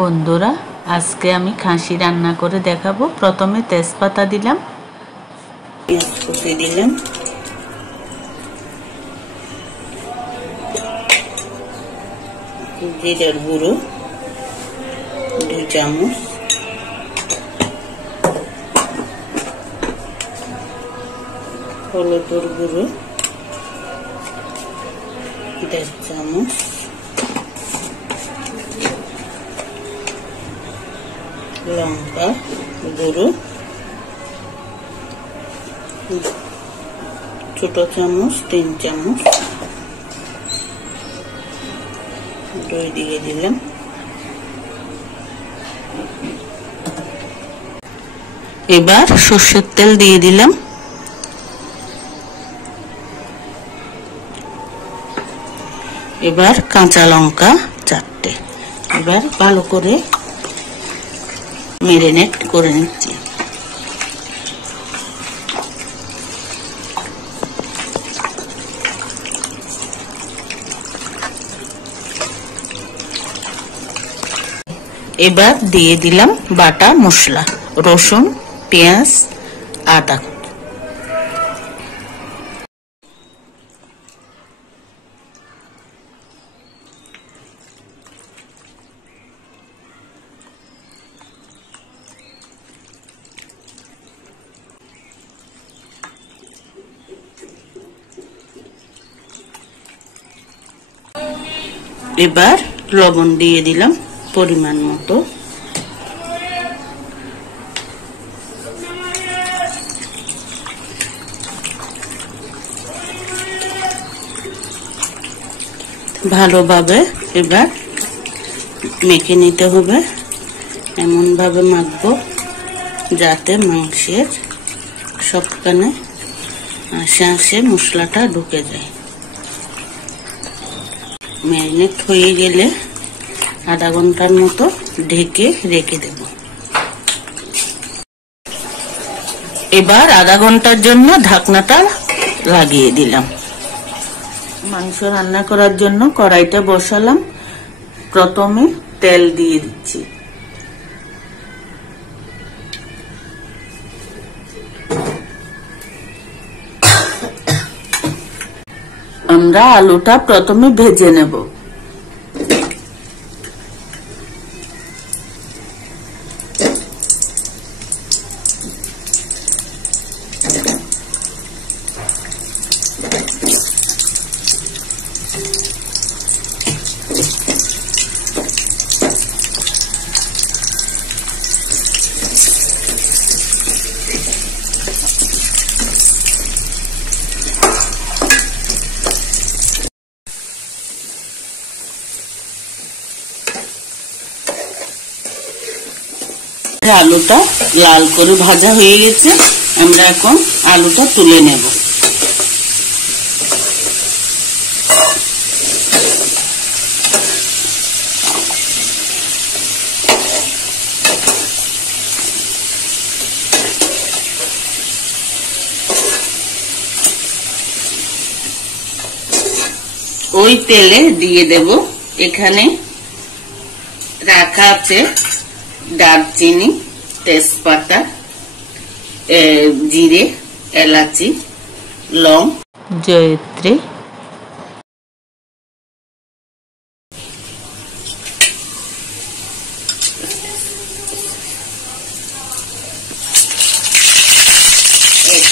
বন্ধুরা, আজকে আমি খাসি রান্না করে দেখাবো। প্রথমে তেজপাতা দিলাম, পেঁয়াজ কুচি দিলাম, জিরার গুঁড়ো 2 চামচ, হলুদের গুঁড়ো 1.5 চামচ, লঙ্কা গুঁড়ো ছোট চামচ 3 চামচ, দই দিয়ে দিলাম। এবার সরষের তেল দিয়ে দিলাম। এবার কাঁচা লঙ্কা 4টে। এবার ভালো করে ম্যারিনেট করে নিচ্ছি। এবার দিয়ে দিলাম বাটা মশলা, রসুন, পেঁয়াজ, আদা। এবার লবণ দিয়ে দিলাম পরিমাণ মতো। ভালোভাবে এবার মেখে নিতে হবে। এমন ভাবে মাখবো যাতে মাংসের সবখানে আশে মশলাটা ঢুকে যায়। ম্যারিনেট হয়ে গেলে আধা ঘন্টার মতো ঢেকে রেখে দেব। এবার আধা ঘন্টার জন্য ঢাকনাটা লাগিয়ে দিলাম। মাংস রান্না করার জন্য কড়াইটা বসালাম। প্রথমে তেল দিয়ে দিচ্ছি। আমরা আলুটা প্রথমে ভেজে নেব। আলুটা লাল করে ভাজা হয়ে গেছে। আমরা এখন আলুটা তুলে নেব। ওই তেলে দিয়ে দেব, এখানে রাখা আছে দারচিনি, তেজপাতা, জিরে, এলাচি, লং, জয়িত্রী,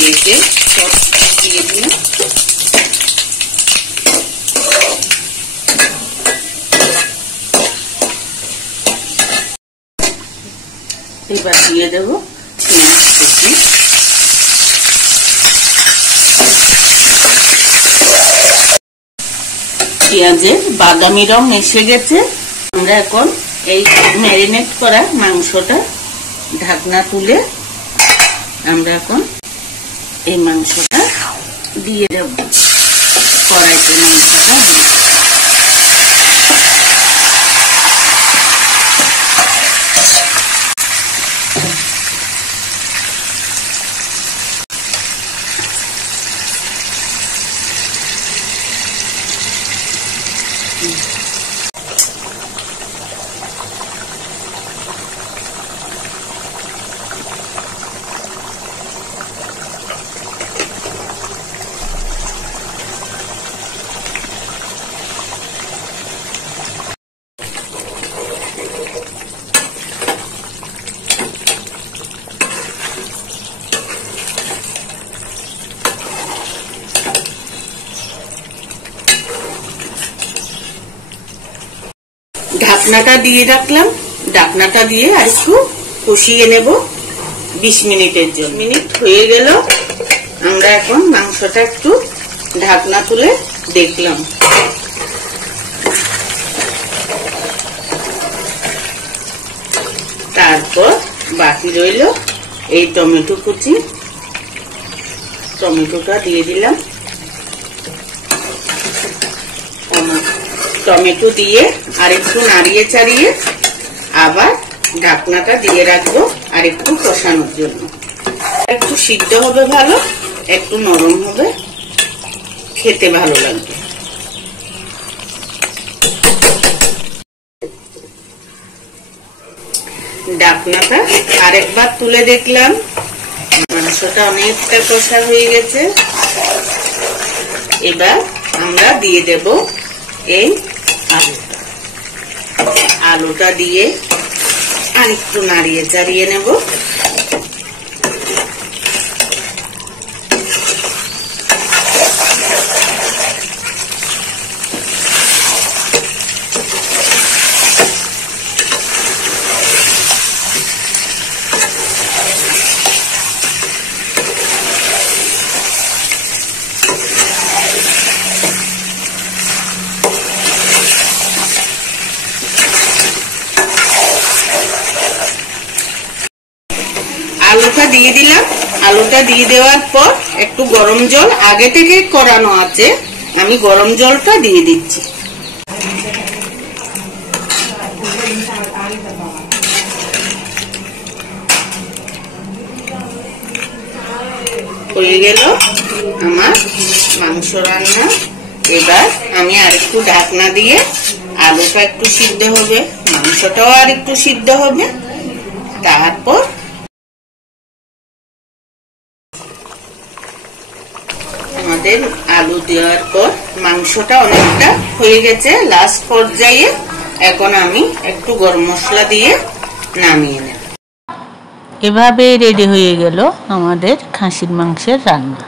একে সব দিয়ে দিলাম। এবার দিয়ে দেবো পেঁয়াজ কুচি। পেঁয়াজের বাদামি রং এসে গেছে। আমরা এখন এই ম্যারিনেট করা মাংসটা ঢাকনা তুলে আমরা এখন এই মাংসটা দিয়ে দেব। কড়াইতে মাংসটা দিয়ে ঢাকনাটা দিয়ে রাখলাম। ঢাকনাটা দিয়ে আর একটু কষিয়ে নেব 20 মিনিটের জন্য। মিনিট হয়ে গেল, আমরা এখন মাংসটা একটু ঢাকনা তুলে দেখলাম। তারপর বাকি রইল এই টমেটো কুচি। টমেটোটা দিয়ে দিলাম। টমেটো দিয়ে আর একটু নাড়িয়ে চাড়িয়ে আবার ঢাকনাটা দিয়ে রাখবো আর একটু কষানোর জন্য। একটু সিদ্ধ হবে ভালো, একটু নরম হবে, খেতে ভালো লাগবে। ঢাকনাটা আরেকবার তুলে দেখলাম, মাংসটা অনেকটা কষা হয়ে গেছে। এবার আমরা দিয়ে দেব এই আলুটা দিয়ে আর একটু নাড়িয়ে চাড়িয়ে নেব। আলুটা দিয়ে দিলাম। আলুটা দিয়ে দেওয়ার পর একটু গরম জল আগে থেকে করানো আছে, আমি গরম জলটা দিয়ে দিচ্ছি। হয়ে গেল আমার মাংস রান্না। এবার আমি আর একটু ঢাকনা দিয়ে, আলুটা একটু সিদ্ধ হবে, মাংসটাও আর একটু সিদ্ধ হবে। তারপর আমাদের আলু দেওয়ার পর মাংসটা অনেকটা হয়ে গেছে লাস্ট পর্যায়ে। এখন আমি একটু গরম মশলা দিয়ে নামিয়ে নেব। এভাবে রেডি হয়ে গেল আমাদের খাসির মাংসের রান্না।